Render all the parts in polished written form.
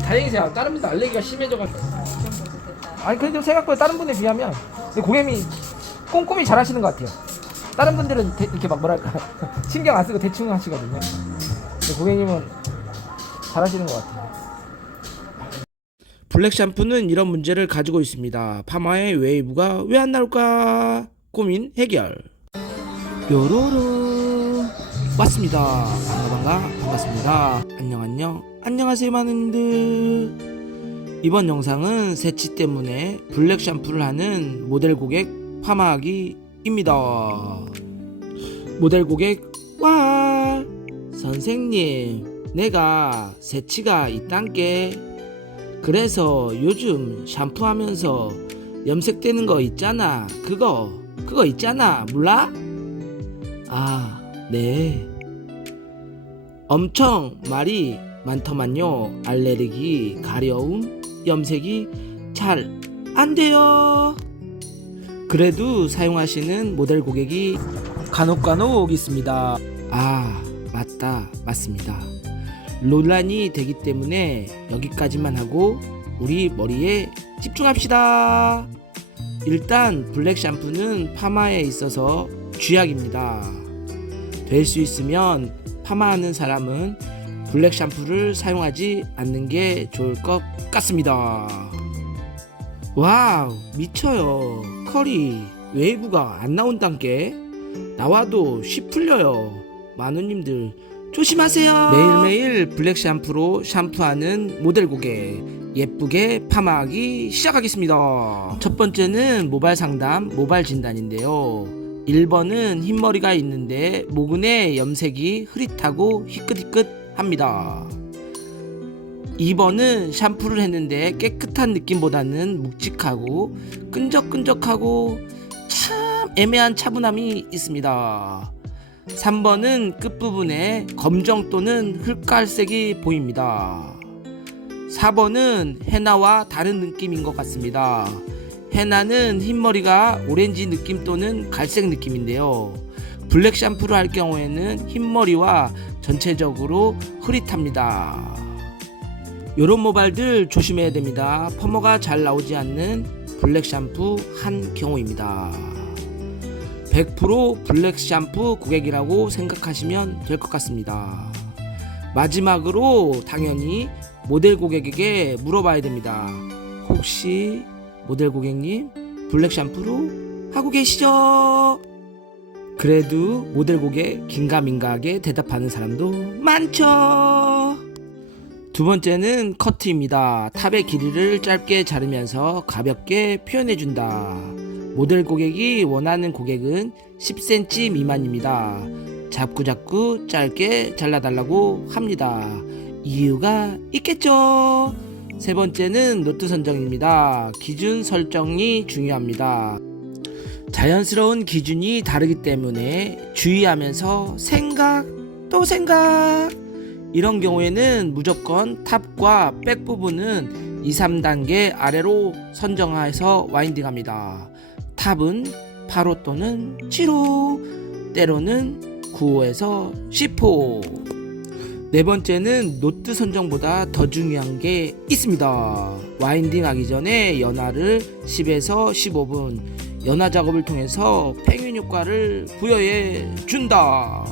다행히 제가 다른 분들 알레르기가 심해져가지고. 아니 그래도 생각보다 다른 분에 비하면 고객님이 꼼꼼히 잘 하시는 것 같아요. 다른 분들은 이렇게 막 뭐랄까 신경 안 쓰고 대충 하시거든요. 근데 고객님은 잘 하시는 것 같아요. 블랙 샴푸는 이런 문제를 가지고 있습니다. 파마의 웨이브가 왜 안 나올까? 고민 해결. 뾰로로 왔습니다. 반갑습니다. 안녕하세요 많은들. 이번 영상은 새치 때문에 블랙 샴푸를 하는 모델 고객 파마하기입니다. 모델 고객 와 선생님, 내가 새치가 있단께. 그래서 요즘 샴푸하면서 염색되는 거 있잖아. 그거 있잖아. 몰라? 아, 네. 엄청 말이 많더만요. 알레르기, 가려움, 염색이 잘 안 돼요. 그래도 사용하시는 모델 고객이 간혹 있습니다. 아, 맞습니다. 논란이 되기 때문에 여기까지만 하고 우리 머리에 집중합시다. 일단 블랙 샴푸는 파마에 있어서 쥐약입니다. 될 수 있으면 파마하는 사람은 블랙 샴푸를 사용하지 않는 게 좋을 것 같습니다. 와우, 미쳐요. 컬이 웨이브가 안 나온단께. 나와도 쉽 풀려요. 만우님들 조심하세요. 매일매일 블랙 샴푸로 샴푸하는 모델 고객, 예쁘게 파마하기 시작하겠습니다. 첫 번째는 모발 상담, 모발 진단인데요. 1번은 흰머리가 있는데 모근에 염색이 흐릿하고 희끗희끗합니다. 2번은 샴푸를 했는데 깨끗한 느낌보다는 묵직하고 끈적끈적하고 참 애매한 차분함이 있습니다. 3번은 끝부분에 검정 또는 흑갈색이 보입니다. 4번은 헤나와 다른 느낌인 것 같습니다. 헤나는 흰머리가 오렌지 느낌 또는 갈색 느낌인데요. 블랙 샴푸를 할 경우에는 흰머리와 전체적으로 흐릿합니다. 요런 모발들 조심해야 됩니다. 펌머가 잘 나오지 않는 블랙 샴푸 한 경우입니다. 100% 블랙 샴푸 고객이라고 생각하시면 될 것 같습니다. 마지막으로 당연히 모델 고객에게 물어봐야 됩니다. 혹시 모델 고객님 블랙 샴푸로 하고 계시죠? 그래도 모델 고객 긴가민가하게 대답하는 사람도 많죠. 두 번째는 커트입니다. 탑의 길이를 짧게 자르면서 가볍게 표현해준다. 모델 고객이 원하는 고객은 10cm 미만입니다. 자꾸 짧게 잘라달라고 합니다. 이유가 있겠죠. 세 번째는 노트 선정입니다. 기준 설정이 중요합니다. 자연스러운 기준이 다르기 때문에 주의하면서 생각 또 생각. 이런 경우에는 무조건 탑과 백 부분은 2, 3단계 아래로 선정해서 와인딩합니다. 탑은 8호 또는 7호, 때로는 9호에서 10호. 네 번째는 노트 선정보다 더 중요한 게 있습니다. 와인딩 하기 전에 연화를 10에서 15분 연화 작업을 통해서 팽윤 효과를 부여해 준다.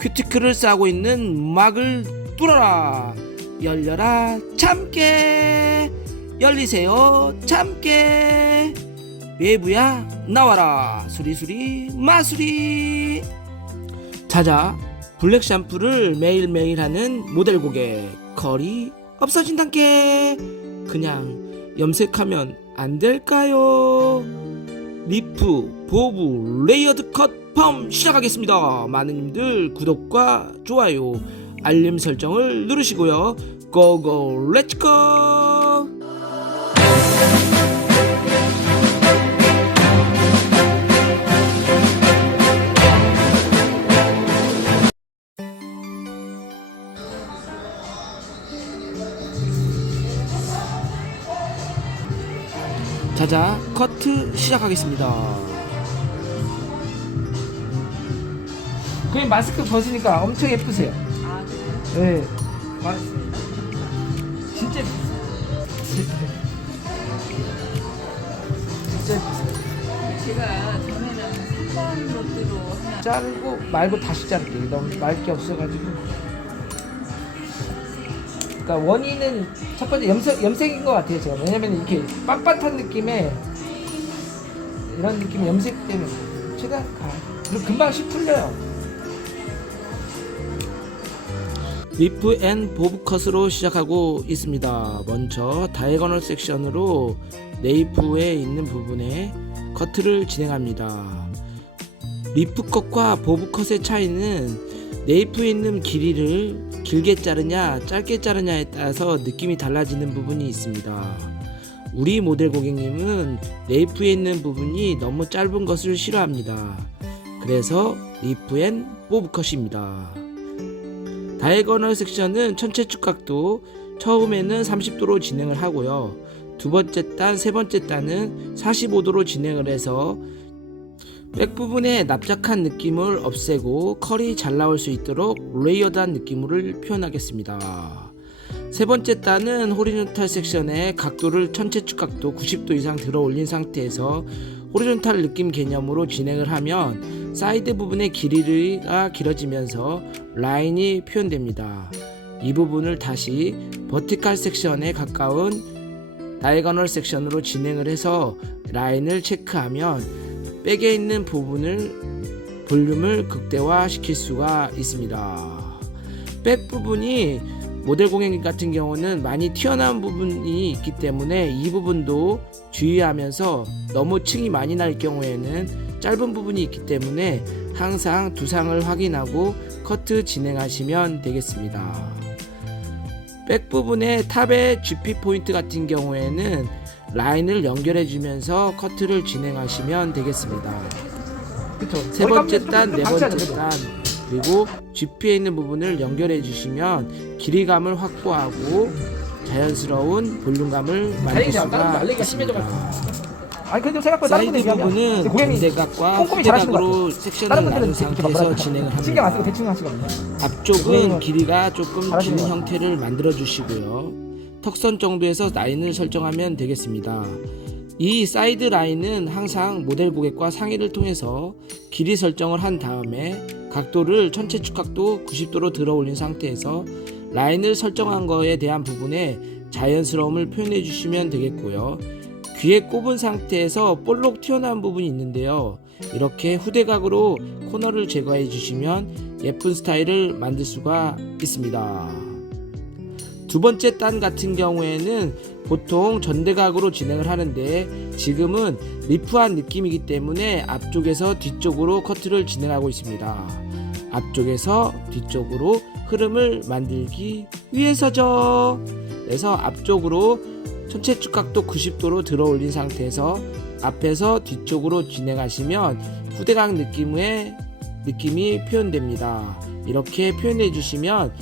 큐티클을 싸고 있는 막을 뚫어라. 열려라 참깨. 열리세요 참깨. 외부야 나와라. 수리수리 마수리. 자자, 블랙 샴푸를 매일매일 하는 모델 고객, 컬이 없어진단께. 그냥 염색하면 안 될까요? 리프, 보브, 레이어드 컷 펌 시작하겠습니다. 많은님들 구독과 좋아요, 알림 설정을 누르시고요. 고고 렛츠고. 자자, 커트 시작하겠습니다. 그냥 마스크 벗으니까 엄청 예쁘세요. 아, 그래요? 네. 맞습니다. 진짜 비싸요. 진짜 비싸요. 제가 전에는 3번 로드로 하나 자르고 말고 다시 자를게요. 너무 맑게 없어가지고. 그러니까 원인은 첫 번째 염색인 것 같아요. 제가 왜냐면 이렇게 빳빳한 느낌의 이런 느낌 염색 때문에 최대한 가요. 그리고 금방 씩 풀려요. 리프 앤 보브 컷으로 시작하고 있습니다. 먼저 다이거널 섹션으로 네이프에 있는 부분에 커트를 진행합니다. 리프 컷과 보브 컷의 차이는 네이프에 있는 길이를 길게 자르냐 짧게 자르냐에 따라서 느낌이 달라지는 부분이 있습니다. 우리 모델 고객님은 네이프에 있는 부분이 너무 짧은 것을 싫어합니다. 그래서 리프 앤 보브 컷입니다. 다이거널 섹션은 전체 축각도 처음에는 30도로 진행을 하고요. 두 번째 단, 세 번째 단은 45도로 진행을 해서 백 부분에 납작한 느낌을 없애고 컬이 잘 나올 수 있도록 레이어드한 느낌을 표현하겠습니다. 세 번째 단은 호리존탈 섹션의 각도를 전체 축각도 90도 이상 들어 올린 상태에서 호리존탈 느낌 개념으로 진행을 하면 사이드 부분의 길이가 길어지면서 라인이 표현됩니다. 이 부분을 다시 버티칼 섹션에 가까운 다이거널 섹션으로 진행을 해서 라인을 체크하면 백에 있는 부분을 볼륨을 극대화 시킬 수가 있습니다. 백 부분이 모델 고객님 같은 경우는 많이 튀어나온 부분이 있기 때문에 이 부분도 주의하면서 너무 층이 많이 날 경우에는 짧은 부분이 있기 때문에 항상 두상을 확인하고 커트 진행하시면 되겠습니다. 백 부분의 탑의 GP 포인트 같은 경우에는 라인을 연결해 주면서 커트를 진행하시면 되겠습니다. 그쵸? 세 번째 단, 네 번째 단 그리고 GP에 있는 부분을 연결해 주시면 길이감을 확보하고 자연스러운 볼륨감을 만들 수가 있습니다. 아니 근데 생각보다 사이드 부분은 전대각과 후대각으로 섹션을 나눈 상태에서 진행을 신경 안 쓰고 합니다. 대충 하시거든요. 앞쪽은 길이가 조금 잘하시는 긴 것 형태를 만들어 주시고요. 턱선 정도에서 라인을 설정하면 되겠습니다. 이 사이드 라인은 항상 모델 고객과 상의를 통해서 길이 설정을 한 다음에 각도를 전체 축각도 90도로 들어 올린 상태에서 라인을 설정한 거에 대한 부분에 자연스러움을 표현해 주시면 되겠고요. 귀에 꼽은 상태에서 볼록 튀어나온 부분이 있는데요. 이렇게 후대각으로 코너를 제거해 주시면 예쁜 스타일을 만들 수가 있습니다. 두 번째 단 같은 경우에는 보통 전대각으로 진행을 하는데 지금은 리프한 느낌이기 때문에 앞쪽에서 뒤쪽으로 커트를 진행하고 있습니다. 앞쪽에서 뒤쪽으로 흐름을 만들기 위해서죠. 그래서 앞쪽으로 전체 축각도 90도로 들어 올린 상태에서 앞에서 뒤쪽으로 진행하시면 후대각 느낌이 표현됩니다. 이렇게 표현해 주시면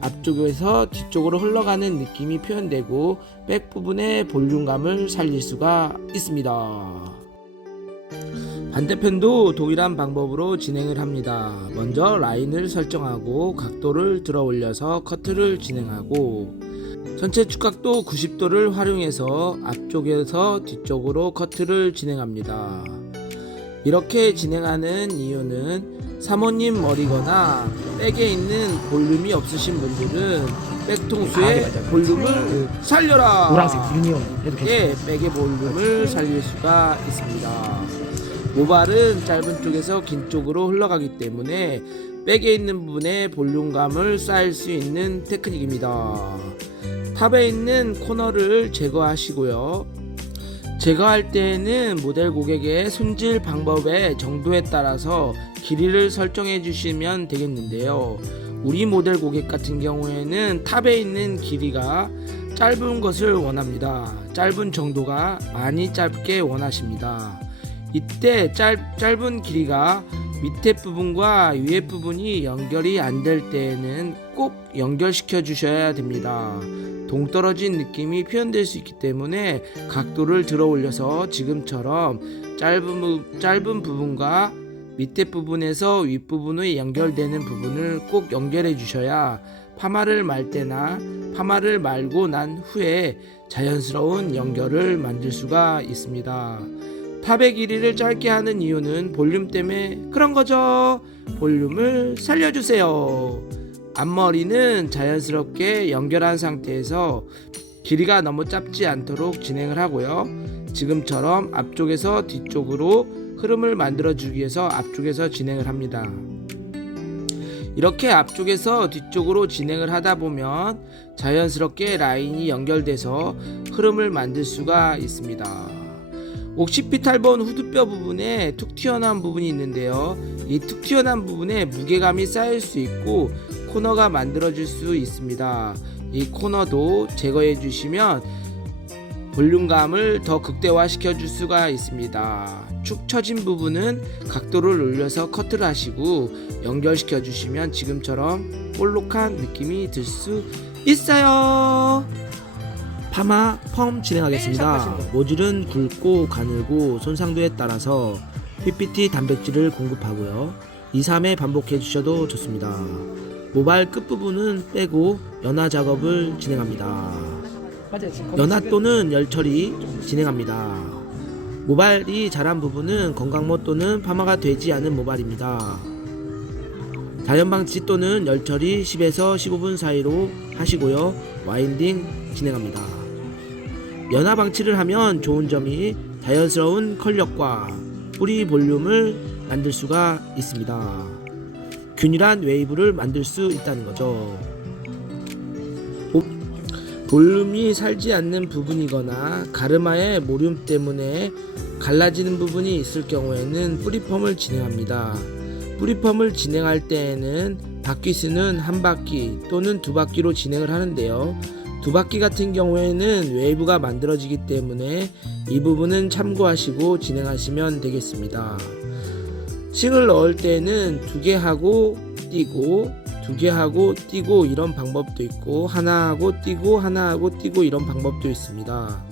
앞쪽에서 뒤쪽으로 흘러가는 느낌이 표현되고 백 부분의 볼륨감을 살릴 수가 있습니다. 반대편도 동일한 방법으로 진행을 합니다. 먼저 라인을 설정하고 각도를 들어 올려서 커트를 진행하고 전체 축각도 90도를 활용해서 앞쪽에서 뒤쪽으로 커트를 진행합니다. 이렇게 진행하는 이유는 사모님 머리거나 백에 있는 볼륨이 없으신 분들은 백통수의 볼륨을 살려라! 노란색 유니온 예, 백의 볼륨을 살릴 수가 있습니다. 모발은 짧은 쪽에서 긴 쪽으로 흘러가기 때문에 백에 있는 부분에 볼륨감을 쌓을 수 있는 테크닉입니다. 탑에 있는 코너를 제거하시고요. 제거할 때에는 모델 고객의 손질 방법의 정도에 따라서 길이를 설정해 주시면 되겠는데요. 우리 모델 고객 같은 경우에는 탑에 있는 길이가 짧은 것을 원합니다. 짧은 정도가 많이 짧게 원하십니다. 이때 짧은 길이가 밑에 부분과 위에 부분이 연결이 안 될 때에는 꼭 연결시켜 주셔야 됩니다. 동떨어진 느낌이 표현될 수 있기 때문에 각도를 들어 올려서 지금처럼 짧은 부분과 밑에 부분에서 윗부분의 연결되는 부분을 꼭 연결해 주셔야 파마를 말 때나 파마를 말고 난 후에 자연스러운 연결을 만들 수가 있습니다. 탑의 길이를 짧게 하는 이유는 볼륨 때문에 그런 거죠. 볼륨을 살려주세요. 앞머리는 자연스럽게 연결한 상태에서 길이가 너무 짧지 않도록 진행을 하고요. 지금처럼 앞쪽에서 뒤쪽으로 흐름을 만들어주기 위해서 앞쪽에서 진행을 합니다. 이렇게 앞쪽에서 뒤쪽으로 진행을 하다 보면 자연스럽게 라인이 연결돼서 흐름을 만들 수가 있습니다. 옥시피탈본 후두뼈 부분에 툭 튀어나온 부분이 있는데요. 이 툭 튀어나온 부분에 무게감이 쌓일 수 있고 코너가 만들어질 수 있습니다. 이 코너도 제거해 주시면 볼륨감을 더 극대화시켜 줄 수가 있습니다. 축 처진 부분은 각도를 올려서 커트를 하시고 연결시켜 주시면 지금처럼 볼록한 느낌이 들 수 있어요. 파마 펌 진행하겠습니다. 모질은 굵고 가늘고 손상도에 따라서 PPT 단백질을 공급하고요. 2, 3회 반복해 주셔도 좋습니다. 모발 끝부분은 빼고 연화 작업을 진행합니다. 맞아요. 지금 연화 또는 열 처리 진행합니다. 모발이 자란 부분은 건강모 또는 파마가 되지 않은 모발입니다. 자연방치 또는 열 처리 10에서 15분 사이로 하시고요. 와인딩 진행합니다. 연화 방치를 하면 좋은 점이 자연스러운 컬력과 뿌리 볼륨을 만들 수가 있습니다. 균일한 웨이브를 만들 수 있다는 거죠. 볼륨이 살지 않는 부분이거나 가르마의 모륨 때문에 갈라지는 부분이 있을 경우에는 뿌리펌을 진행합니다. 뿌리펌을 진행할 때에는 바퀴 수는 한 바퀴 또는 두 바퀴로 진행을 하는데요. 두 바퀴 같은 경우에는 웨이브가 만들어지기 때문에 이 부분은 참고하시고 진행하시면 되겠습니다. 싱을 넣을 때는 두 개 하고 띄고 두 개 하고 띄고 이런 방법도 있고 하나 하고 띄고 하나 하고 띄고 이런 방법도 있습니다.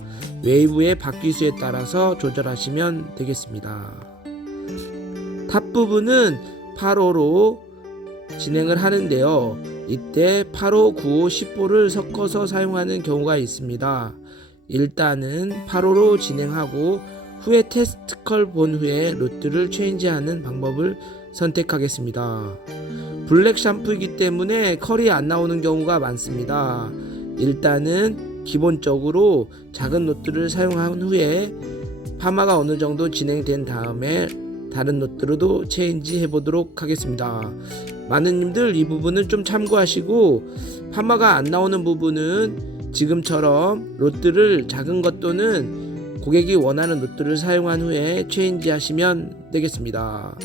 웨이브의 바퀴수에 따라서 조절하시면 되겠습니다. 탑 부분은 8호로 진행을 하는데요. 이때 8호, 9호, 10호를 섞어서 사용하는 경우가 있습니다. 일단은 8호로 진행하고 후에 테스트컬 본 후에 루트를 체인지하는 방법을 선택하겠습니다. 블랙 샴푸이기 때문에 컬이 안 나오는 경우가 많습니다. 일단은 기본적으로 작은 노트를 사용한 후에 파마가 어느 정도 진행된 다음에 다른 노트로도 체인지 해보도록 하겠습니다. 많은 님들 이 부분은 좀 참고하시고 파마가 안 나오는 부분은 지금처럼 로트를 작은 것 또는 고객이 원하는 로트를 사용한 후에 체인지 하시면 되겠습니다.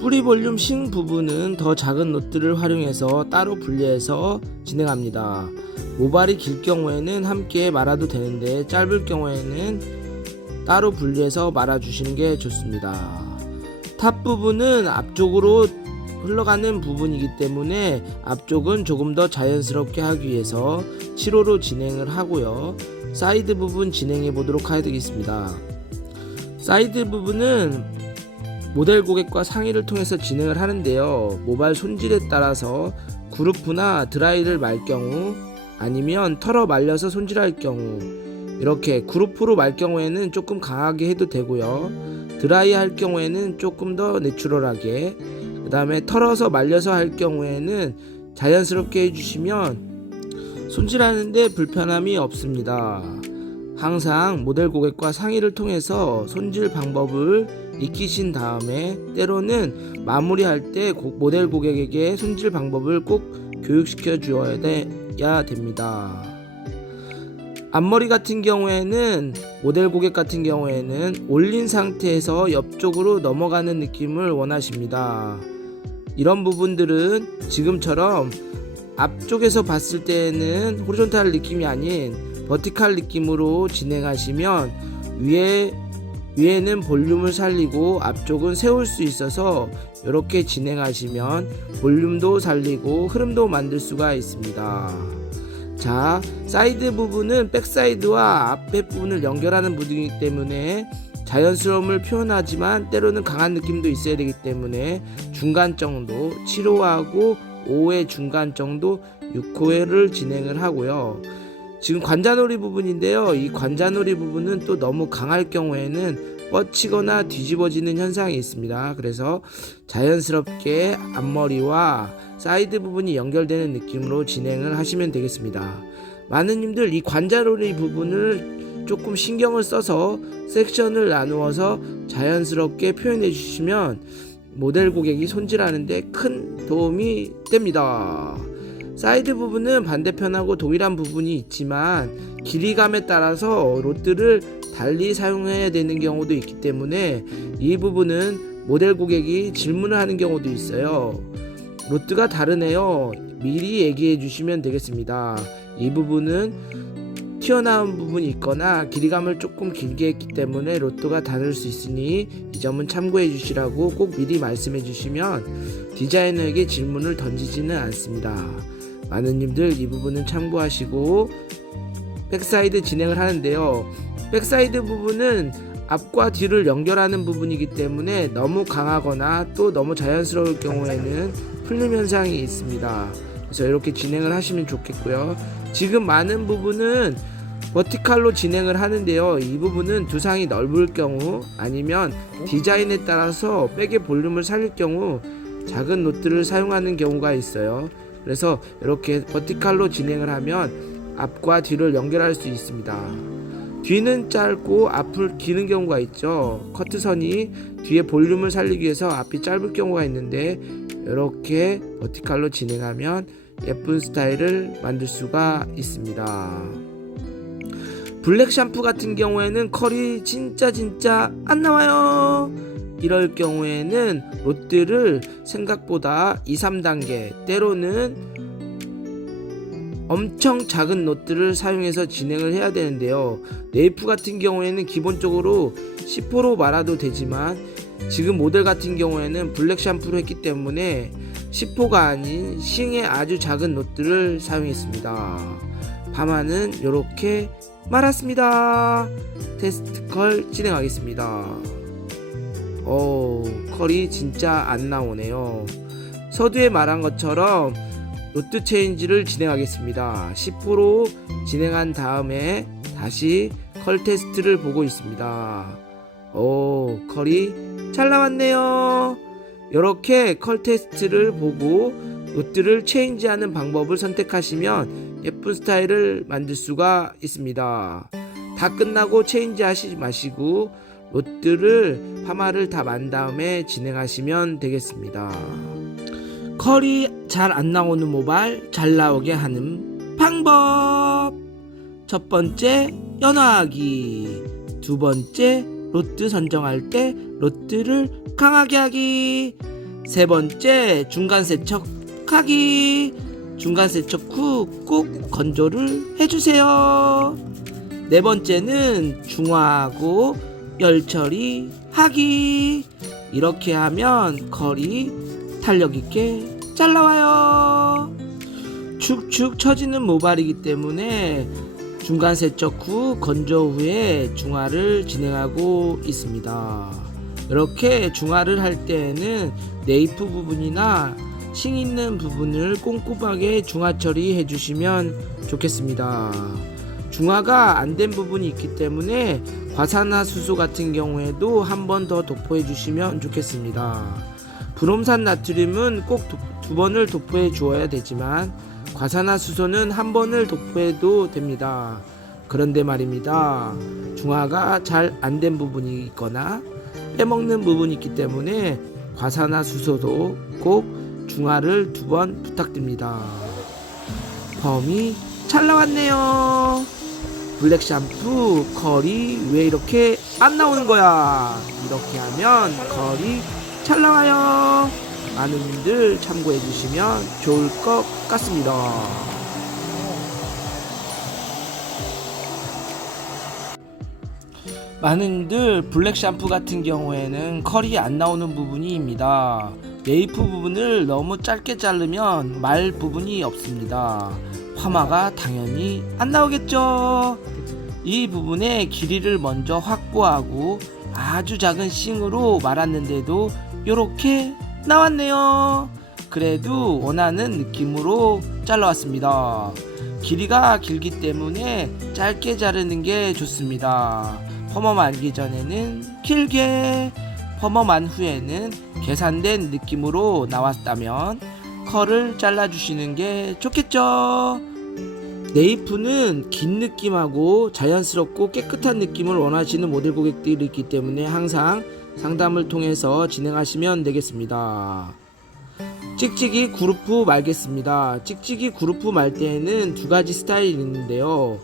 뿌리 볼륨 싱 부분은 더 작은 노트를 활용해서 따로 분리해서 진행합니다. 모발이 길 경우에는 함께 말아도 되는데 짧을 경우에는 따로 분리해서 말아주시는 게 좋습니다. 탑 부분은 앞쪽으로 흘러가는 부분이기 때문에 앞쪽은 조금 더 자연스럽게 하기 위해서 7호로 진행을 하고요. 사이드 부분 진행해 보도록 하겠습니다. 사이드 부분은 모델 고객과 상의를 통해서 진행을 하는데요. 모발 손질에 따라서 그루프나 드라이를 말 경우 아니면 털어 말려서 손질할 경우 이렇게 그루프로 말 경우에는 조금 강하게 해도 되고요. 드라이 할 경우에는 조금 더 내추럴하게 그 다음에 털어서 말려서 할 경우에는 자연스럽게 해주시면 손질하는데 불편함이 없습니다. 항상 모델 고객과 상의를 통해서 손질 방법을 익히신 다음에 때로는 마무리할 때 모델 고객에게 손질 방법을 꼭 교육시켜 주어야 됩니다. 앞머리 같은 경우에는 모델 고객 같은 경우에는 올린 상태에서 옆쪽으로 넘어가는 느낌을 원하십니다. 이런 부분들은 지금처럼 앞쪽에서 봤을 때는 호리존탈 느낌이 아닌 버티칼 느낌으로 진행하시면 위에는 볼륨을 살리고 앞쪽은 세울 수 있어서 이렇게 진행하시면 볼륨도 살리고 흐름도 만들 수가 있습니다. 자, 사이드 부분은 백사이드와 앞에 부분을 연결하는 부분이기 때문에 자연스러움을 표현하지만 때로는 강한 느낌도 있어야 되기 때문에 중간 정도 7호하고 5회 중간 정도 6호회를 진행을 하고요. 지금 관자놀이 부분인데요. 이 관자놀이 부분은 또 너무 강할 경우에는 뻗치거나 뒤집어지는 현상이 있습니다. 그래서 자연스럽게 앞머리와 사이드 부분이 연결되는 느낌으로 진행을 하시면 되겠습니다. 많은 님들 이 관자놀이 부분을 조금 신경을 써서 섹션을 나누어서 자연스럽게 표현해 주시면 모델 고객이 손질하는데 큰 도움이 됩니다. 사이드 부분은 반대편하고 동일한 부분이 있지만 길이감에 따라서 롯들을 달리 사용해야 되는 경우도 있기 때문에 이 부분은 모델 고객이 질문을 하는 경우도 있어요. 롯드가 다르네요. 미리 얘기해 주시면 되겠습니다. 이 부분은 튀어나온 부분이 있거나 길이감을 조금 길게 했기 때문에 롯드가 다를 수 있으니 이 점은 참고해 주시라고 꼭 미리 말씀해 주시면 디자이너에게 질문을 던지지는 않습니다. 많은 님들 이 부분은 참고하시고 백사이드 진행을 하는데요. 백사이드 부분은 앞과 뒤를 연결하는 부분이기 때문에 너무 강하거나 또 너무 자연스러울 경우에는 풀림 현상이 있습니다. 그래서 이렇게 진행을 하시면 좋겠고요. 지금 많은 부분은 버티칼로 진행을 하는데요. 이 부분은 두상이 넓을 경우 아니면 디자인에 따라서 백의 볼륨을 살릴 경우 작은 롯들을 사용하는 경우가 있어요. 그래서 이렇게 버티칼로 진행을 하면 앞과 뒤를 연결할 수 있습니다. 뒤는 짧고 앞을 기는 경우가 있죠. 커트선이 뒤에 볼륨을 살리기 위해서 앞이 짧을 경우가 있는데 이렇게 버티칼로 진행하면 예쁜 스타일을 만들 수가 있습니다. 블랙 샴푸 같은 경우에는 컬이 진짜 안 나와요. 이럴 경우에는 롯들을 생각보다 2, 3단계 때로는 엄청 작은 롯들을 사용해서 진행을 해야 되는데요. 네이프 같은 경우에는 기본적으로 10호로 말아도 되지만 지금 모델 같은 경우에는 블랙 샴푸로 했기 때문에 10호가 아닌 싱의 아주 작은 롯들을 사용했습니다. 파마는 이렇게 말았습니다. 테스트 컬 진행하겠습니다. 컬이 진짜 안 나오네요. 서두에 말한 것처럼 롯드 체인지를 진행하겠습니다. 10호로 진행한 다음에 다시 컬 테스트를 보고 있습니다. 컬이 잘 나왔네요. 이렇게 컬 테스트를 보고 롯들을 체인지하는 방법을 선택하시면 예쁜 스타일을 만들 수가 있습니다. 다 끝나고 체인지 하시지 마시고 롯들을 파마를 다 만 다음에 진행하시면 되겠습니다. 컬이 잘 안 나오는 모발 잘 나오게 하는 방법. 첫 번째, 연화하기. 두 번째, 롯드 선정할 때 롯드를 강하게 하기. 세 번째, 중간 세척하기. 중간 세척 후 꼭 건조를 해주세요. 네 번째는 중화하고 열 처리하기. 이렇게 하면 컬이 탄력 있게 잘 나와요. 축축 처지는 모발이기 때문에 중간 세척 후 건조 후에 중화를 진행하고 있습니다. 이렇게 중화를 할 때에는 네이프 부분이나 싱 있는 부분을 꼼꼼하게 중화 처리해 주시면 좋겠습니다. 중화가 안 된 부분이 있기 때문에 과산화수소 같은 경우에도 한 번 더 도포해 주시면 좋겠습니다. 브롬산 나트륨은 꼭 두 번을 도포해 주어야 되지만 과산화수소는 한 번을 도포해도 됩니다. 그런데 말입니다. 중화가 잘 안 된 부분이 있거나 빼먹는 부분이 있기 때문에 과산화수소도 꼭 중화를 2번 부탁드립니다. 펌이 잘 나왔네요. 블랙 샴푸 컬이 왜 이렇게 안 나오는 거야? 이렇게 하면 컬이 잘 나와요. 많은 분들 참고해 주시면 좋을 것 같습니다. 많은 분들 블랙 샴푸 같은 경우에는 컬이 안 나오는 부분입니다. 네이프 부분을 너무 짧게 자르면 말 부분이 없습니다. 파마가 당연히 안 나오겠죠. 이 부분의 길이를 먼저 확보하고 아주 작은 싱으로 말았는데도 이렇게 나왔네요. 그래도 원하는 느낌으로 잘라왔습니다. 길이가 길기 때문에 짧게 자르는 게 좋습니다. 펌업 말기 전에는 길게, 펌업한 후에는 계산된 느낌으로 나왔다면 컬을 잘라주시는 게 좋겠죠. 네이프는 긴 느낌하고 자연스럽고 깨끗한 느낌을 원하시는 모델 고객들이 있기 때문에 항상 상담을 통해서 진행하시면 되겠습니다. 찍찍이 그루프 말겠습니다. 찍찍이 그루프 말 때에는 두 가지 스타일이 있는데요.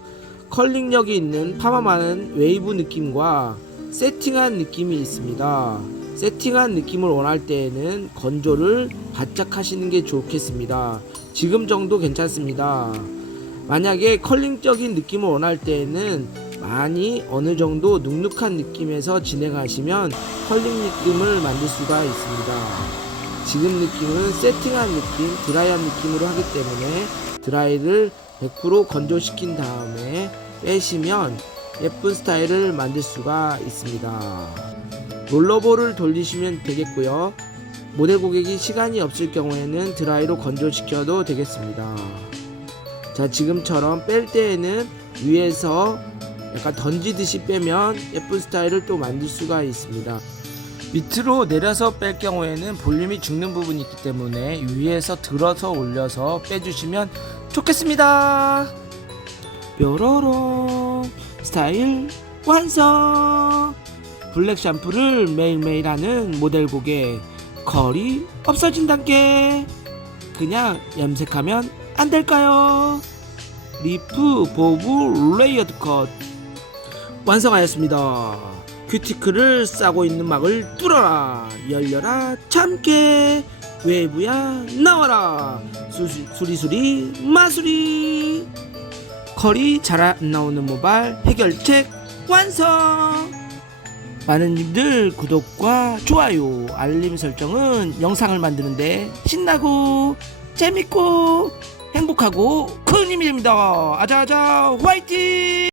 컬링력이 있는 파마많은 웨이브 느낌과 세팅한 느낌이 있습니다. 세팅한 느낌을 원할 때에는 건조를 바짝 하시는 게 좋겠습니다. 지금 정도 괜찮습니다. 만약에 컬링적인 느낌을 원할 때에는 많이 어느 정도 눅눅한 느낌에서 진행하시면 컬링 느낌을 만들 수가 있습니다. 지금 느낌은 세팅한 느낌, 드라이한 느낌으로 하기 때문에 드라이를 100% 건조시킨 다음에 빼시면 예쁜 스타일을 만들 수가 있습니다. 롤러볼을 돌리시면 되겠고요. 모델 고객이 시간이 없을 경우에는 드라이로 건조시켜도 되겠습니다. 자, 지금처럼 뺄 때에는 위에서 약간 던지듯이 빼면 예쁜 스타일을 또 만들 수가 있습니다. 밑으로 내려서 뺄 경우에는 볼륨이 죽는 부분이 있기 때문에 위에서 들어서 올려서 빼주시면 좋겠습니다. 뾰로롱 스타일 완성! 블랙 샴푸를 매일매일 하는 모델 고객, 컬이 없어진단께 그냥 염색하면 안 될까요? 리프 보브 레이어드 컷 완성하였습니다. 큐티클을 싸고 있는 막을 뚫어라, 열려라 참깨, 웨이브야 나와라, 수리수리 마수리. 컬이 잘 안 나오는 모발 해결책 완성. 많은 님들 구독과 좋아요, 알림 설정은 영상을 만드는데 신나고 재밌고 행복하고 큰 힘이 됩니다. 아자아자 화이팅!